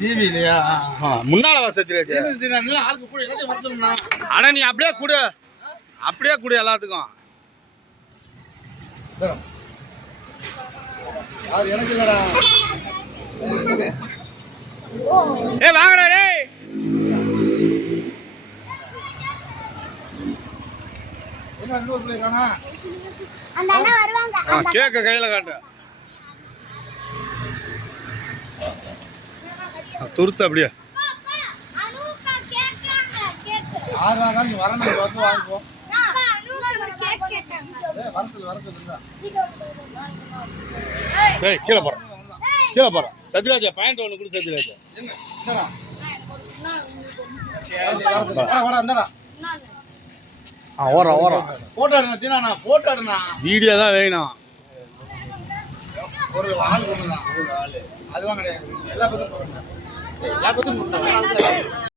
டிவிலையா முன்னால வசதியாச்சு. அட நீ அப்படியே கொடு, அப்படியே கொடு எல்லாத்துக்கும். எனக்கு இல்லடா. ஏ வாங்கடா டேய். என்ன இன்னொரு பிள்ளை காணா? அந்த அண்ணா வருவாங்க. கேக்க கையில காட்டு. துருத்து அப்படியே. அனுகா கேக்குறாங்க கேக்கு. ஆறானா நீ வரணும் வந்து வாங்குவோம். அப்பா அனுகா ஒரு கேக் கேட்டாங்க. ஏய் வரது இல்ல. டேய் கீழ போற. கீழ போற. சத்யராஜா பாயிண்ட் ஒன்னு குடு சத்யராஜா. என்ன? இந்தடா. வாடா இந்தடா. ஓர போட்டோ எடுங்க தீனா போட்டோ எடுனா. வீடியோ தான் வேணும். ஒரு ஆள் கொண்டுதான் ஒரு ஆளு. அதெல்லாம் கிடையாது. எல்லா பக்கமும் போடுங்க. எல்லா பக்கமும் போடுங்க.